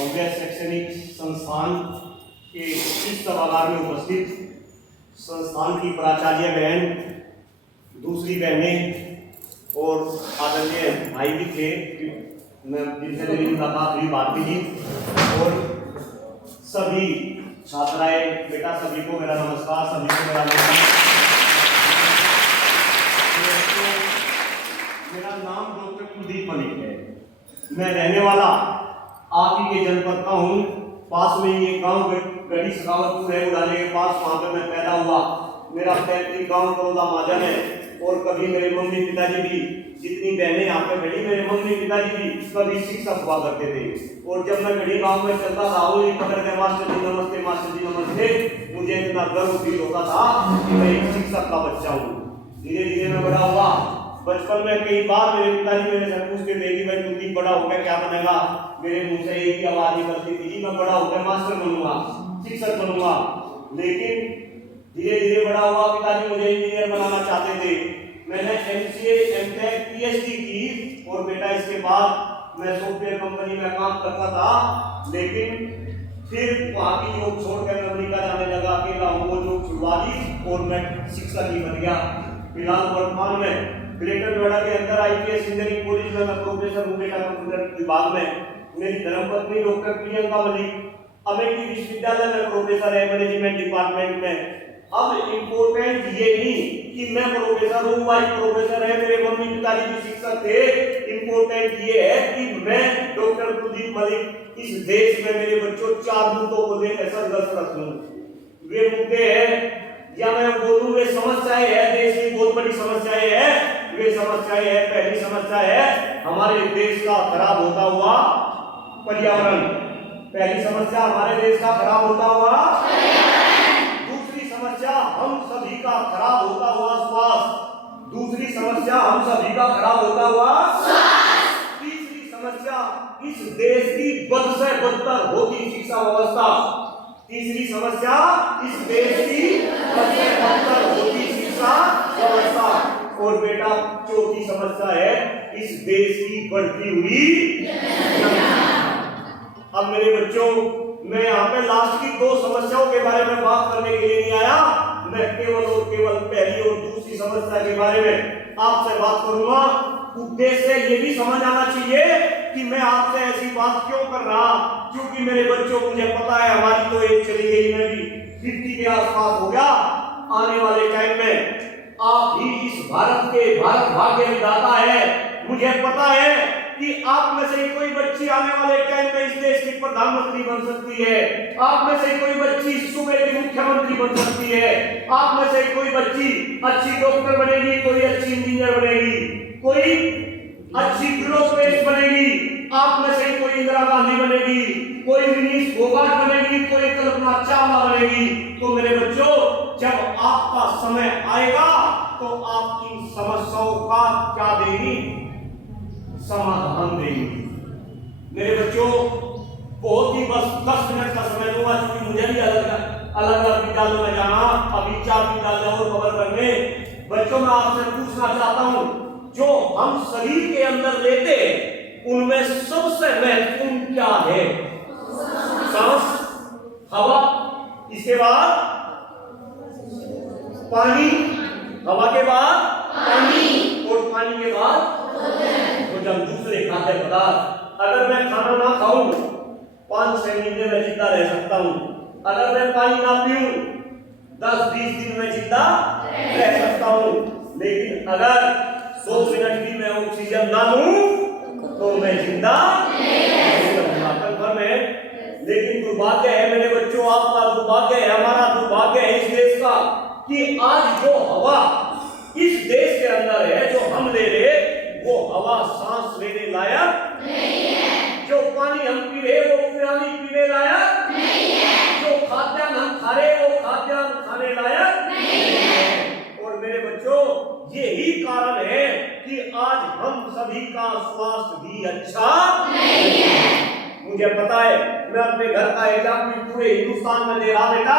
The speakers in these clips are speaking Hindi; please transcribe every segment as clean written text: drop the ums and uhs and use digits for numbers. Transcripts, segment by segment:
भव्य शैक्षणिक संस्थान के इस सभागार में उपस्थित संस्थान की प्राचार्य बहन, दूसरी बहनें और आदरणीय भाई भी थे, मैं जिनसे मेरी मुलाकात हुई भारती जी, और सभी छात्राएं, बेटा सभी को मेरा नमस्कार, सभी को मेरा नमस्कार। मेरा नाम डॉक्टर कुलदीप मलिक है। मैं रहने वाला आप ही के जनपद का हूँ। पास में ही एक गांव गढ़ी सखावतपुर है, उड़ाने के पास, वहाँ पर मैं पैदा हुआ। मेरा पैतृक गांव करोदा महाजन है। और कभी मेरे मम्मी पिताजी भी, जितनी बहनें यहाँ पे खड़ी, मेरे मम्मी पिताजी भी कभी शिक्षक हुआ करते थे। और जब मैं गढ़ी गांव में चलता था, उंगली पकड़ के मास्टर जी नमस्ते, मास्टर जी नमस्ते, मुझे इतना गर्व फील होता था कि मैं एक शिक्षक का बच्चा हूँ। धीरे धीरे मैं बड़ा हुआ। बचपन में कई बार मेरे पिताजी मेरे से पूछते थे कि भाई कुलदीप बड़ा होकर क्या बनेगा। मेरे मुंह से एक ही आवाज निकलती थी, मैं बड़ा होकर मास्टर बनूंगा, शिक्षक बनूंगा। लेकिन धीरे धीरे बड़ा हुआ, पिताजी मुझे इंजीनियर बनाना चाहते थे। मैंने एमसीए, एमटेक, पीएचडी की, और बेटा इसके बाद मैं सॉफ्टवेयर कंपनी में काम करता था। लेकिन फिर वहाँ की जॉब छोड़कर मैं अमेरिका जाने लगा, अकेला वो जॉब छुड़वा दी और मैं शिक्षक ही बन गया। फिलहाल वर्तमान में ग्रेटर नोएडा के अंदर आईपीएस इंजीनियरिंग कॉलेज में मैं प्रोफेसर हूँ, बेटा कंप्यूटर विभाग में। मेरी धर्मपत्नी डॉक्टर प्रियंका मलिक अमेठी विश्वविद्यालय में प्रोफेसर है, मैनेजमेंट डिपार्टमेंट में। अब इम्पोर्टेंट ये नहीं कि मैं प्रोफेसर हूँ, वाइफ प्रोफेसर है, मेरे मम्मी पिताजी भी शिक्षक थे। इम्पोर्टेंट ये है कि मैं डॉक्टर कुलदीप मलिक इस देश में मेरे बच्चों 4 मुद्दों को लेकर संघर्ष रखूं। वे मुद्दे हैं, या मैं बोलूं वे समस्याएं हैं, देश की बहुत बड़ी समस्याएं हैं। वे समस्याएं हैं, पहली समस्या है हमारे देश का खराब होता हुआ पर्यावरण। पहली समस्या हमारे देश का खराब होता हुआ पर्यावरण। दूसरी समस्या हम सभी का खराब होता हुआ स्वास्थ्य। दूसरी समस्या हम सभी का खराब होता हुआ स्वास्थ्य। तीसरी समस्या इस देश की बद से बदतर होती शिक्षा व्यवस्था। तीसरी समस्या इस देश की बद से बदतर होती शिक्षा व्यवस्था। और बेटा चौथी समस्या है इस देश की बढ़ती हुई जनसंख्या। अब मेरे बच्चों, मैं यहाँ पे लास्ट की 2 समस्याओं के बारे में बात करने के लिए नहीं आया। मैं केवल और केवल पहली और दूसरी समस्या के बारे में आपसे बात करूंगा। उद्देश्य ये भी समझ आना चाहिए कि मैं आपसे ऐसी बात क्यों कर रहा, क्योंकि मेरे बच्चों, मुझे पता है हमारी तो एज चली गई, मैं भी 50 के आसपास हो गया। आने वाले टाइम में आप ही इस भारत के भारत भाग्य विधाता है। मुझे पता है कि आप में से कोई बच्ची आने वाले टाइम में इस देश की प्रधानमंत्री बन सकती है। आप में से कोई बच्ची सूबे की मुख्यमंत्री बन सकती है। आप में से कोई बच्ची अच्छी डॉक्टर बनेगी, कोई अच्छी इंजीनियर बनेगी, कोई अच्छी ब्यूरोक्रेट बनेगी। आप में से कोई इंदिरा गांधी बनेगी, कोई मिनीश फोगाट बनेगी, कोई कल्पना चावला बनेगी। तो मेरे बच्चों, जब आपका समय आएगा तो आप इन समस्याओं का क्या देंगी? समाधान देंगे। मेरे बच्चों, बहुत ही बस 10 मिनट का समय दूंगा, क्योंकि मुझे भी अलग अलग विद्यालयों में जाना, अभी 4 विद्यालयों को कवर करने। बच्चों, मैं आपसे पूछना चाहता हूं, जो हम शरीर के अंदर लेते हैं उनमें सबसे महत्वपूर्ण क्या है? सांस, हवा, इसके बाद पानी, हवा के बाद पानी, और पानी के बाद भोजन, दूसरे खाद्य पदार्थ। अगर मैं खाना ना खाऊं 5-6 महीने में जिंदा रह सकता हूं। अगर मैं पानी ना पीऊं 10-20 दिन में जिंदा रह सकता हूं। लेकिन अगर 100 मिनट भी मैं ऑक्सीजन ना लूं तो मैं जिंदा नहीं रहूंगा। कन्फर्म है। लेकिन दुर्भाग्य है मेरे बच्चों, आपका दुर्भाग्य है, हमारा दुर्भाग्य है इस देश का, कि आज जो हवा इस देश के अंदर है, जो हम ले रहे, वो हवा सांस लेने लायक नहीं है। जो पानी हम पी रहे वो पानी पीने लायक नहीं है। जो खाद्यान्न हम खा रहे वो खाद्यान्न खाने लायक नहीं है। और मेरे बच्चों, यही कारण है कि आज हम सभी का स्वास्थ्य भी अच्छा नहीं है। मुझे पता है, मैं अपने घर का एग्जाम्पल पूरे हिंदुस्तान में दे रहा बेटा।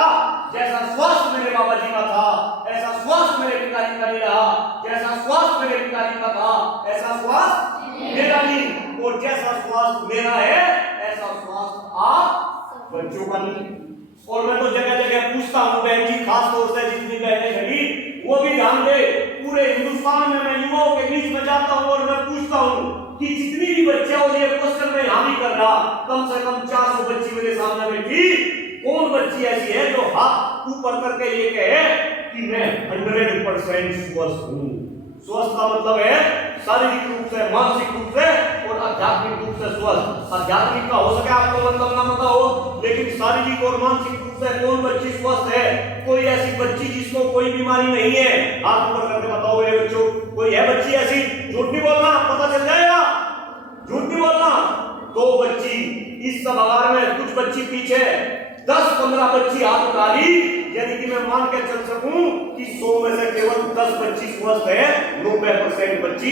जैसा स्वास्थ्य मेरे बाबा जी का था, ऐसा स्वास्थ्य मेरे पिताजी का नहीं रहा। जैसा स्वास्थ्य मेरे पिताजी का था, ऐसा स्वास्थ्य मेरा नहीं। और जैसा स्वास्थ्य मेरा है, ऐसा स्वास्थ्य बच्चों का नहीं। और मैं तो जगह जगह पूछता हूँ बहन जी, खास तौर से जितनी बहनें खड़ी वो भी ध्यान दे, पूरे हिंदुस्तान में मैं युवाओं के बीच में जाता हूँ और मैं पूछता हूँ कि जितनी भी बच्चे हो, ये क्वेश्चन में यहाँ भी कर रहा, कम से कम 400 बच्ची मेरे सामने बैठी, कौन बच्ची ऐसी है जो हाथ ऊपर करके ये कहे कि मैं 100% स्वस्थ हूँ। स्वस्थ का मतलब है शारीरिक रूप से, मानसिक रूप से और आध्यात्मिक रूप से स्वस्थ। आध्यात्मिक का हो सके आपको मतलब ना पता हो, लेकिन शारीरिक और मानसिक रूप से कौन बच्ची स्वस्थ है? कोई ऐसी बच्ची जिसको कोई बीमारी नहीं है, हाथ ऊपर करके बताओ मेरे बच्चों, कोई है बच्ची ऐसी? झूठ नहीं बोलना, पता चल जाएगा, झूठ नहीं बोलना। दो बच्ची इस सभागार में, कुछ बच्ची पीछे, 10-15 बच्ची हाथ उठा ली, यानी कि मैं मान के चल सकूं कि 100 में से केवल 10 बच्ची स्वस्थ है, 90% बच्ची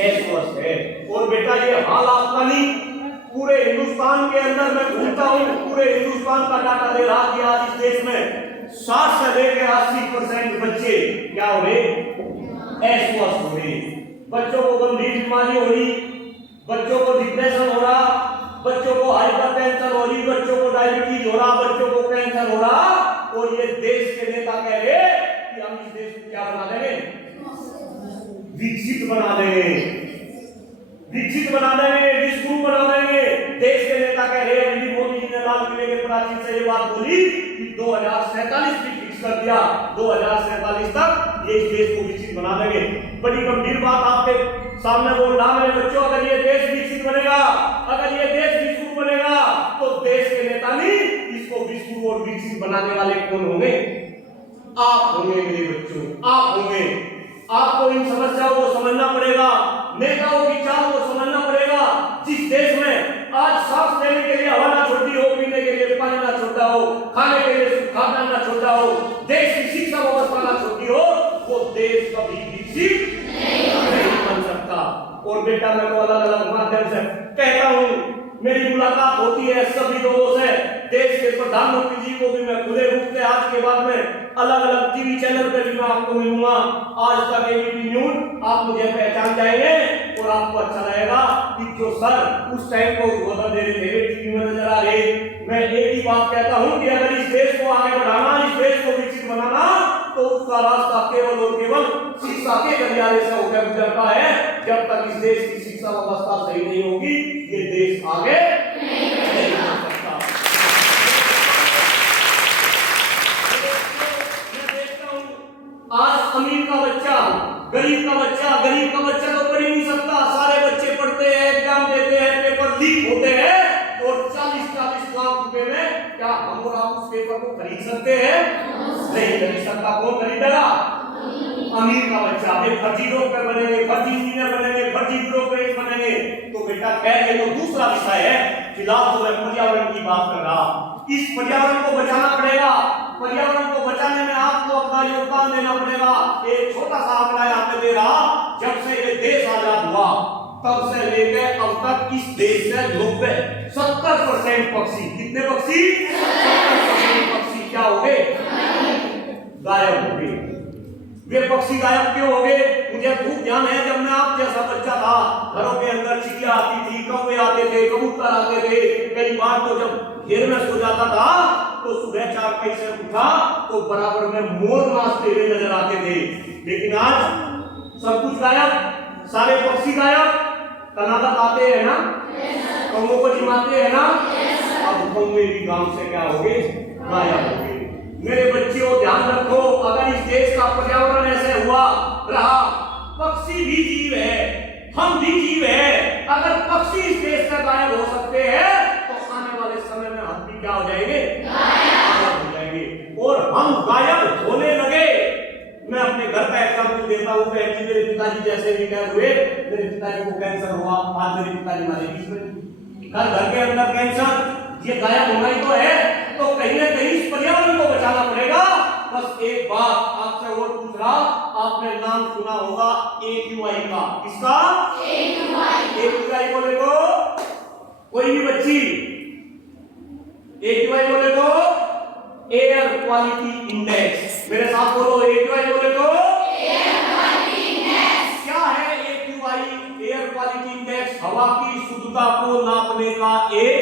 अस्वस्थ है। और बेटा ये हाल आपका नहीं, पूरे हिंदुस्तान के अंदर मैं घूमता हूं, पूरे हिंदुस्तान का डाटा दे रहा कि आज इस देश में 60 से लेकर 80% बच्चे क्या हो रहे? अस्वस्थ हो रहे। बच्चों को गंभीर बीमारी हो रही, बच्चों को डिप्रेशन हो रहा, बच्चों को हाइपरटेंशन हो रही, बच्चों को डायबिटीज हो रहा, बच्चों को कैंसर हो रहा। और ये देश के नेता कह रहे कि हम इस देश को क्या बना देंगे? विकसित बना देंगे, विकसित बना देंगे, विश्वगुरु बना देंगे। देश के नेता कह रहे हैं, मोदी जी ने लाल किले के प्राचीन से ये बात बोली कि 2047 भी फिक्स कर दिया, 2047 तक ये इस देश को विकसित बना देंगे। बड़ी गंभीर बात आपके सामने बोल रहा मेरे बच्चों, अगर ये देश विकसित बनेगा, अगर ये देश विश्वगुरु बनेगा, तो देश के नेता नहीं, इसको विश्वगुरु और विकसित बनाने वाले कौन होंगे? आप होंगे मेरे बच्चों, आप होंगे। आपको इन समस्याओं को समझना पड़ेगा, नेताओं की चाल को समझना पड़ेगा। जिस देश में आज सांस लेने के लिए हवा ना छोड़ी हो, पीने के लिए पानी ना छोड़ा हो, खाने के लिए खाना ना छोड़ा हो, देश की शिक्षा व्यवस्था ना छोड़ी हो, वो देश कभी विकसित नहीं बन सकता। और बेटा मैं तो अलग अलग माध्यम से कहता हूँ, मेरी मुलाकात होती है सभी लोगों से, देश के प्रधानमंत्री जी को भी मैं खुले रूप से आज के बाद में अलग अलग टीवी चैनल पे भी मैं आपको मिलूंगा। आज तक एबीपी न्यूज आप मुझे पहचान जाएंगे और आपको अच्छा लगेगा कि जो सर उस टाइम को उद्बोधन दे रहे थे टीवी में नजर आ रहे। मैं एक ही बात कहता हूं कि अगर इस देश को आगे बढ़ाना, इस देश को विकसित बनाना, तो उसका रास्ता केवल और केवल शिक्षा के गलियारे से होकर गुजरता है। जब तक इस देश की शिक्षा व्यवस्था सही नहीं होगी, ये देश आगे नहीं बढ़ सकता। मैं देखता हूं आज अमीर का बच्चा, गरीब का बच्चा तो पढ़ ही नहीं सकता। सारे बच्चे पढ़ते हैं, एग्जाम देते हैं, पेपर लीक होते हैं और 40-40 लाख रुपए में क्या हम और आप उस पेपर को खरीद सकते हैं? नहीं खरीद सकता। कौन खरीदेगा? अमीर का बच्चा। वे फर्जी डॉक्टर बनेंगे, फर्जी इंजीनियर बनेंगे, फर्जी ब्यूरोक्रेट बनेंगे। तो बेटा खैर ये तो दूसरा विषय है। फिलहाल तो मैं पर्यावरण की बात कर रहा। इस पर्यावरण को बचाना पड़ेगा। पर्यावरण को बचाने में आपको अपना योगदान देना पड़ेगा। एक छोटा सा आंकड़ा यहाँ पे दे रहा, जब से ये देश आजाद हुआ तब से लेकर अब तक इस देश से 70% पक्षी, कितने पक्षी? 70% पक्षी क्या हो गए? गायब हो गए। वे पक्षी गायब क्यों हो गए? मुझे खूब ध्यान है, जब मैं आप जैसा बच्चा था, घरों के अंदर चिड़िया आती थी, कौवे आते थे, कबूतर आते थे। कई बार तो जब घेर में सो जाता था तो सुबह 4 बजे से उठा तो बराबर में मोर नाचते हुए नजर आते थे। लेकिन आज सब कुछ गायब, सारे पक्षी गायब। कनाडा आते हैं ना, कौवों को जिमाते हैं ना, अब कौवे भी गांव से क्या हो गए? गायब हो गए। मेरे बच्चों ध्यान रखो, अगर इस देश का पर्यावरण ऐसे हुआ रहा, पक्षी भी जीव है, हम भी जीव है। अगर पक्षी इस देश से गायब हो सकते हैं तो आने वाले समय में हम भी क्या हो जाएंगे? गायब हो जाएंगे। और हम गायब होने लगे। मैं अपने घर का एग्जाम्पल देता हूँ। मेरे पिताजी जैसे रिटायर हुए, मेरे पिताजी को कैंसर हुआ, आज मेरे पिताजी हमारे बीच में। घर के अंदर कैंसर, ये गायब होना ही तो है। तो कहीं ना कहीं इस पर्यावरण को बचाना पड़ेगा। बस एक बात आपसे और पूछ रहा, आपने नाम सुना होगा AQI का। किसका? AQI बोले तो कोई भी बच्ची AQI बोले तो एयर क्वालिटी इंडेक्स। मेरे साथ बोलो, AQI बोले तो एयर क्वालिटी इंडेक्स। क्या है AQI? एयर क्वालिटी इंडेक्स हवा की शुद्धता को नापने का एक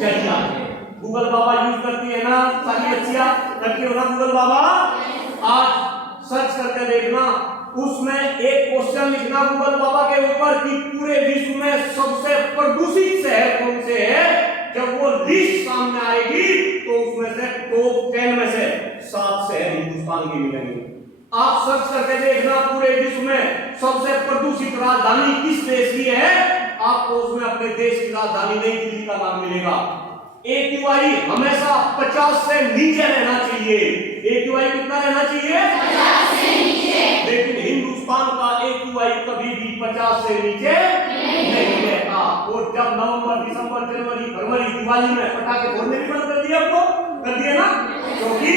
जरिया है। गूगल बाबा यूज करती है ना सारी बच्चियां, करती हो ना गूगल बाबा? आज सर्च करके देखना, उसमें एक क्वेश्चन लिखना गूगल बाबा के ऊपर कि पूरे विश्व में सबसे प्रदूषित शहर कौन से है। जब वो लिस्ट सामने आएगी तो उसमें से टॉप 10 में से 7 शहर हिंदुस्तान के मिलेंगे। आप सर्च करके देखना पूरे विश्व में सबसे प्रदूषित राजधानी किस देश की है, आपको उसमें अपने देश की राजधानी नई दिल्ली का नाम मिलेगा। AQI हमेशा 50 से नीचे रहना चाहिए। AQI कितना रहना चाहिए? 50 से नीचे। लेकिन हिंदुस्तान का AQI कभी भी 50 से नीचे नहीं रहता। और जब नवंबर, दिसंबर, जनवरी, फरवरी, दिवाली में पटाखे फोड़ने भी बंद कर दिए, आपको कर दिए ना, क्योंकि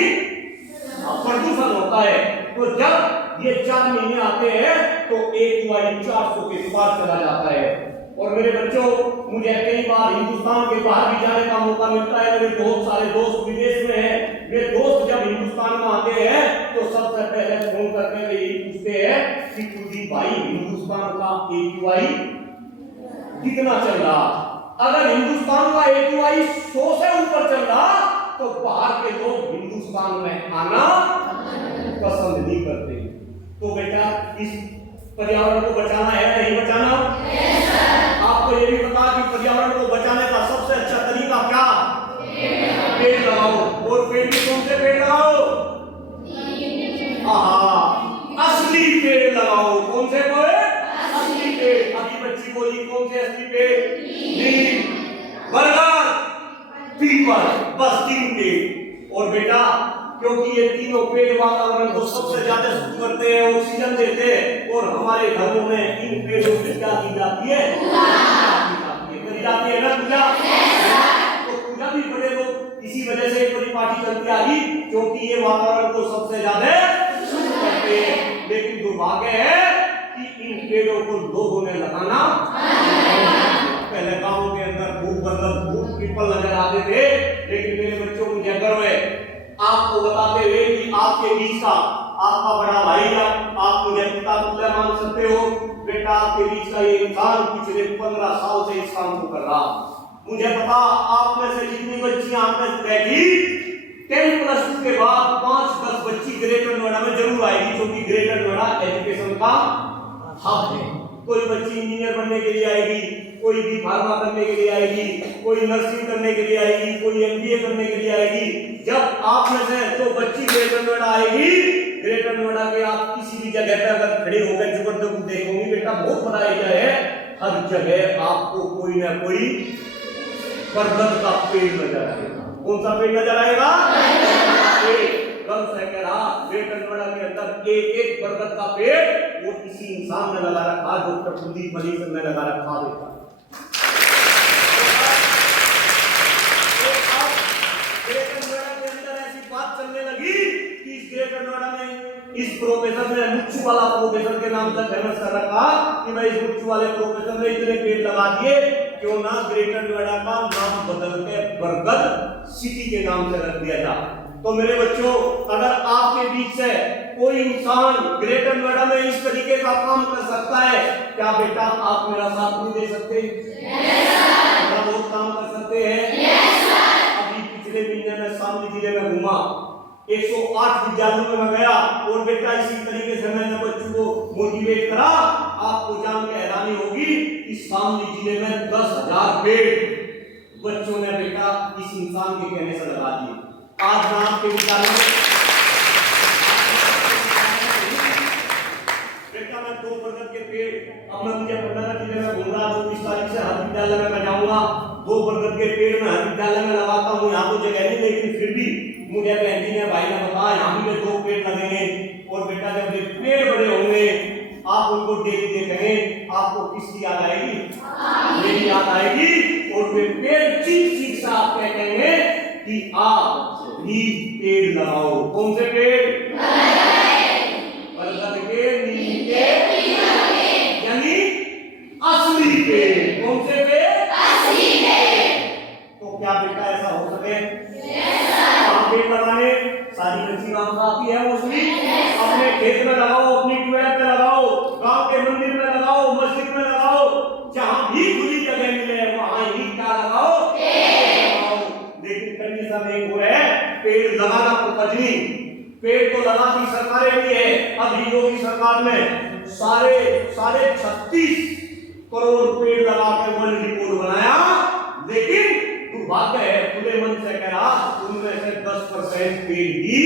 प्रदूषण होता है। तो जब ये 4 महीने आते हैं तो AQI 400 के पार चला जाता है। और मेरे बच्चों, मुझे कई बार हिंदुस्तान के बाहर भी जाने का मौका मिलता है। मेरे बहुत सारे दोस्त विदेश में हैं। वे दोस्त जब हिंदुस्तान में आते हैं तो सबसे पहले फोन करके वे यही पूछते हैं कि कुलदीप भाई, हिंदुस्तान का AQI कितना चल रहा? अगर हिंदुस्तान का AQI 100 से ऊपर चल रहा तो बाहर के लोग हिंदुस्तान में आना पसंद नहीं करते। तो बेटा, इस पर्यावरण को बचाना है नहीं बचाना? आपको ये भी पता कि पर्यावरण को बचाने का सबसे अच्छा तरीका क्या? पेड़ लगाओ। और पेड़ भी कौन से पेड़ लगाओ? असली पेड़ लगाओ। कौन से पेड़? असली पेड़। अभी बच्ची बोली कौन से असली पेड़? नीम, बरगद, पीपल, बस 3 पेड़। और बेटा, क्योंकि ये तीनों पेड़ वातावरण को सबसे ज्यादा शुद्ध करते हैं, ऑक्सीजन देते हैं, और हमारे घरों में इन पेड़ों की क्या की जाती है? करी जाती है ना पूजा। तो पूजा भी बड़े लोग इसी वजह से परिपाटी चलती आ रही, क्योंकि ये वातावरण को सबसे ज्यादा शुद्ध करते हैं। लेकिन दुर्भाग्य है कि इन पेड़ों को लोगों ने लगाना, पहले गांवों के अंदर खूब पीपल नजर आते थे। लेकिन मेरे बच्चों, मुझे गर्व है आपको बताते हुए कि आपके बीच का आपका बड़ा भाई, आप मुझे पिता तुल्य मान सकते हो। बेटा, आपके बीच का ये इंसान पिछले 15 साल से इस काम को कर रहा। मुझे पता, आप में से जितनी बच्चियां आप में बैठी 10+2 के बाद 5-10 बच्ची ग्रेटर नोएडा में जरूर आएगी, क्योंकि ग्रेटर नोएडा एजुकेशन का हब है। कोई बच्ची इंजीनियर बनने के लिए आएगी, कोई भी फार्मा करने के लिए आएगी, कोई नर्सिंग करने के लिए आएगी, कोई MBA करने के लिए आएगी। जब आप में से तो बच्ची ग्रेटर नोएडा आएगी, ग्रेटर नोएडा के आप किसी भी जगह पे अगर खड़े होकर जबरदस्त देखोगे, बेटा बहुत बड़ा एरिया है, हर जगह आपको कोई ना कोई बरगद का पेड़ नजर आएगा। कौन सा पेड़ नजर आएगा? ग्रेटर नोएडा के अंदर एक बरगद का पेड़ वो किसी इंसान ने लगा रखा, डॉक्टर कुलदीप मलिक ने लगा रखा। देखा ग्रेटर नोएडा के अंदर ऐसी बात चलने लगी कि इस ग्रेटर नोएडा में इस प्रोफेसर ने मुच्छु वाला प्रोफेसर के नाम से फेमस कर रखा कि भाई इस मुच्छु वाले प्रोफेसर ने इतने पेड़ लगा दिए, क्यों ना ग्रेटर नोएडा का नाम बदल के बरगद सिटी के नाम से रख दिया जाए। तो मेरे बच्चों, अगर आपके बीच से कोई इंसान ग्रेटर नोएडा में इस तरीके का काम कर सकता है, क्या बेटा आप मेरा साथ नहीं दे सकते? बहुत काम कर सकते हैं। अभी पिछले महीने में शामली जिले में घूमा, 108 विद्यालयों में मैं गया, और बेटा इसी तरीके से मैंने बच्चों को मोटिवेट करा। आपको जान के हैरानी होगी कि शामली जिले में 10,000 पेड़ बच्चों ने बेटा इस इंसान के कहने से लगा दिए। आज मैं आपके विद्यालय में बेटा मैं 2 बरगद के पेड़, अब मैं मुझे 15 जिले में घूम रहा, 24 तारीख से हर विद्यालय में मैं जाऊंगा। 2 बरगद के पेड़ मैं हर विद्यालय में लगाता हूँ। यहाँ तो जगह नहीं, लेकिन फिर भी मुझे बहन ने भाई ने बताया यहाँ भी 2 पेड़ लगेंगे। और बेटा जब ये पेड़ बड़े होंगे, आप उनको देखेंगे, आपको किसकी याद आएगी? मेरी याद आएगी। और वे पेड़ चीख से आप कहेंगे कि आप भी पेड़ लगाओ। कौन से पेड़? बरगद के, नीम के, यानी असली पेड़। कौन से पेड़? असली पेड़। तो क्या बेटा ऐसा हो सके? आप पेड़ लगाने सारी बच्ची काम आती है, उसमें अपने खेत में लगाओ, अपनी ट्यूबवेल में लगाओ, गांव के मंदिर में लगाओ, मस्जिद में लगाओ, जहां भी खुली जगह मिले वहां ही क्या लगाओ? पेड़ लगाओ। लेकिन का नहीं हो रहा है, पेड़ लगाना कंपल्सरी। पेड़ तो लगा दी सरकारें भी है, अभी योगी सरकार में साढ़े 36 करोड़ पेड़ लगा के वर्ल्ड रिकॉर्ड बनाया, लेकिन दुर्भाग्य है खुले मन से कह रहा उनमें से 10% पेड़ भी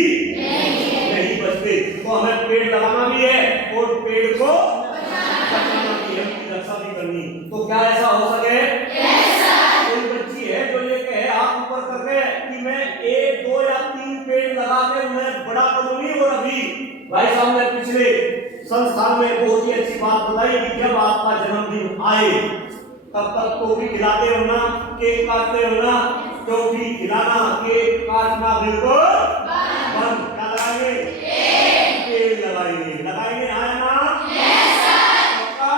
नहीं बचते। तो हमें पेड़ लगाना भी है और पेड़ को बचाना भी है, रक्षा भी करनी। तो क्या ऐसा हो सके? कोई बच्ची है जो ये कहे आप ऊपर करके कि मैं 1, 2 या 3 पेड़ लगा के उन्हें बड़ा करूंगी, और अभी भाई साहब ने पिछले संस्थान में बहुत ही अच्छी बात बताई कि जब आपका जन्मदिन आए तब तक टोपी खिलाते हो ना, केक काटते हो ना, टोपी खिलाना केक काटना बिल्कुल बंद। क्या लगाएंगे? पेड़ लगाएंगे। लगाएंगे हाँ या ना? पक्का?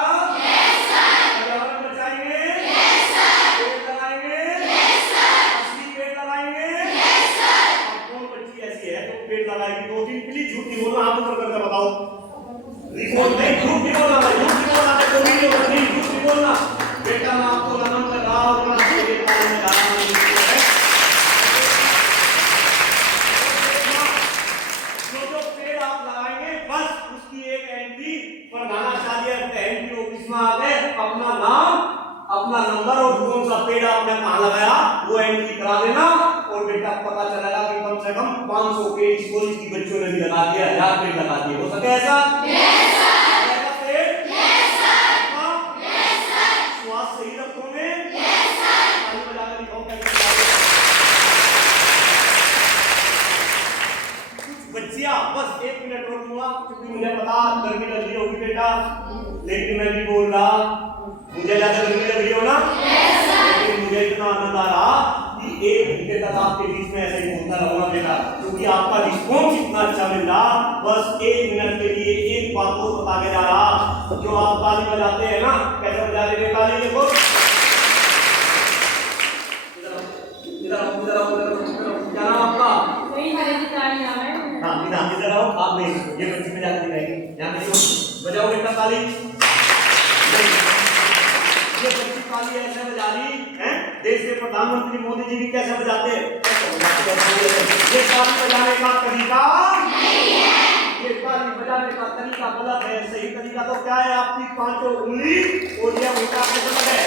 पर्यावरण बचाएंगे? पेड़ लगाएंगे? असली पेड़ लगाएंगे? अब कौन बच्ची ऐसी है तो पेड़ लगाएगी? 2-3 प्लीज झूठ नहीं बोलना, हाथ ऊपर करके बताओ। रिपोर्ट नहीं, झूठ नहीं बोलना, झूठ नहीं बोलना, तो वीडियो नहीं, झूठ नहीं बोलना। बेटा मैं आपको नमन कर रहा हूं, अपना शरीर काल में डालना नहीं है। जो पेड़ आप लगाएंगे बस उसकी एक एंट्री प्रधानाचार्य एंट्री ऑफिस में आके अपना नाम, अपना नंबर और कौन सा पेड़ आपने कहां लगाया वो एंट्री करा देना, और बेटा पता चलेगा कि कम से कम 500 पेड़ इस कॉलेज की बच्चों ने भी लगा दिया, 1000 पेड़ लगा दिए। हो सके ऐसा? सही रखोगे? बच्चियां बस 1 मिनट रोक लूंगा क्योंकि मुझे पता गर्मी लग रही होगी बेटा, लेकिन मैं भी बोल रहा मुझे ज्यादा गर्मी लग रही हो ना, लेकिन मुझे इतना आनंद आ रहा कि 1 घंटे तक आपके बीच में ऐसे ही बोलता रहूंगा बेटा, क्योंकि आपका रिस्पॉन्स इतना अच्छा मिल रहा। बस 1 मिनट के लिए एक बात को बता के जा रहा, जो आप ताली बजाते हैं ना, कैसे बजा रहे ताली? देखो क्या नाम आपका? हाँ इधर आओ। आप नहीं, ये बच्ची में जाती रहेगी, यहाँ पे बजाओ बेटा ताली। ये बच्ची ताली ऐसे बजा रही है, देश के प्रधानमंत्री मोदी जी भी कैसे बजाते हैं? ये ताली बजाने का तरीका नहीं है, ये ताली बजाने का तरीका गलत है। सही तरीका तो क्या है? आपकी 5 उंगली और ये उल्टा कैसे है?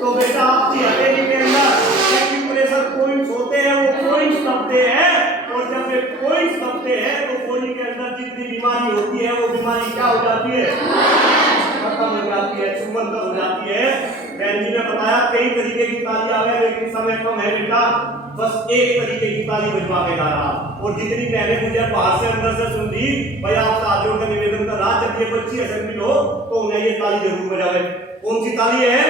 तो बेटा आपकी हथेली के अंदर एक्यूप्रेशर पॉइंट्स होते हैं, वो पॉइंट्स दबते हैं, और जब ये पॉइंट्स दबते हैं तो बॉडी के अंदर जितनी बीमारी होती है वो बीमारी क्या हो जाती है? खत्म हो जाती है, चुंबन हो जाती है। बहन जी ने बताया कई तरीके की ताली आ गए, लेकिन समय कम है बेटा, बस एक तरीके की ताली बजवा के जा रहा। और जितनी पहले मुझे बाहर से अंदर से सुन दी, भाई आपसे हाथ जोड़ कर निवेदन कर रहा, जब ये बच्ची असेंबली हो तो उन्हें ये ताली जरूर बजावे। कौन सी ताली है?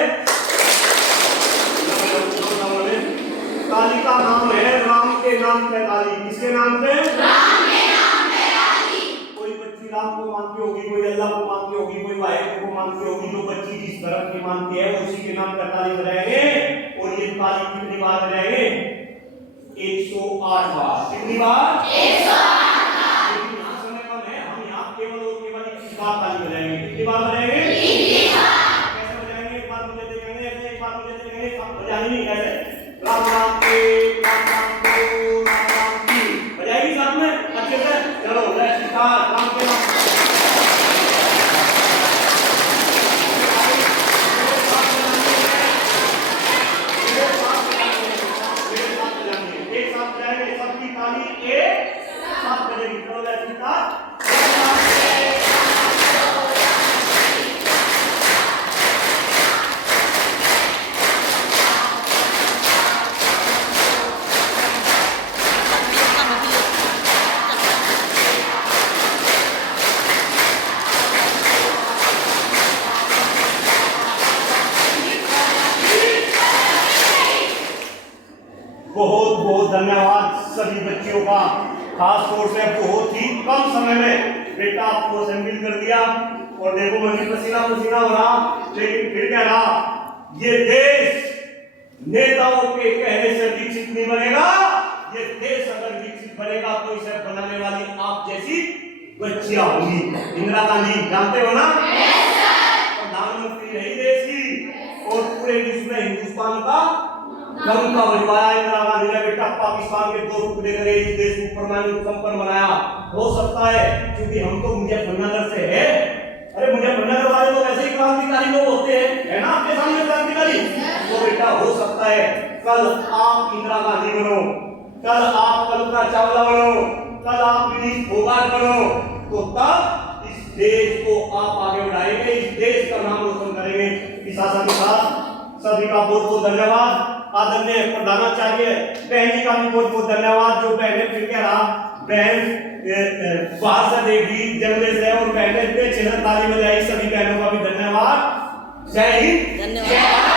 ताली का नाम है राम के नाम पे ताली। किसके नाम पे? राम के नाम पे ताली। कोई बच्ची राम को मानती होगी, कोई अल्लाह को मानती होगी, कोई वाहिगुरु को मानती होगी। जो बच्ची जिस धर्म की मानती है उसी के नाम पे ताली बजाएंगे। और ये ताली कितनी बार बजाएंगे? 108 बार। कितनी बार? 108 बार। लेकिन यहाँ समय कम है, हम यहाँ केवल और केवल 21 बार ताली बजाएंगे। कितनी बार बजाएंगे? 21 बार। कैसे बजाएंगे? एक बार मुझे देखेंगे, ऐसे एक बार मुझे देखेंगे, सब बजाएंगे नहीं कैसे? राम राम के राम राम को राम राम की बजाएगी साथ में अच्छे से। चलो लेट्स स्टार्ट। राम के नाम एक साथ बजाएंगे, सबकी ताली एक साथ बजेगी। चलो लेट्स स्टार्ट। बहुत बहुत धन्यवाद सभी बच्चियों का, खास तौर से बहुत ही कम समय में बेटा आपको असेंबल कर दिया। और देखो मैं पसीना पसीना हो रहा, लेकिन फिर कह रहा ये देश नेताओं के कहने से विकसित नहीं बनेगा, ये देश अगर बच्चियां होंगी। इंदिरा गांधी जानते हो ना, प्रधानमंत्री रही देश की और पूरे विश्व में हिंदुस्तान का डंका बजवाया इंदिरा गांधी ने। बेटा पाकिस्तान के 2 टुकड़े करे, इस देश को परमाणु संपन्न बनाया। हो सकता है क्योंकि हम तो मुजफ्फरनगर से है। अरे मुजफ्फरनगर वाले तो वैसे ही क्रांतिकारी लोग होते हैं, है ना आपके सामने क्रांतिकारी। तो बेटा हो सकता है कल आप इंदिरा गांधी बनो, कल आप कल्पना चावला बनो, कल आप विनीत फोगाट बनो, तो तब इस देश को आप आगे बढ़ाएंगे, इस देश का नाम रोशन करेंगे। इस आशा के साथ सभी का बहुत बहुत धन्यवाद। आदरणीय प्रधानाचार्य बहन जी का भी बहुत बहुत धन्यवाद, जो बहने फिर कह रहा बहन बाहर से देखी जंगले से और बहने पे चिल्ला ताली बजाई। सभी बहनों का भी धन्यवाद। जय हिंद, धन्यवाद।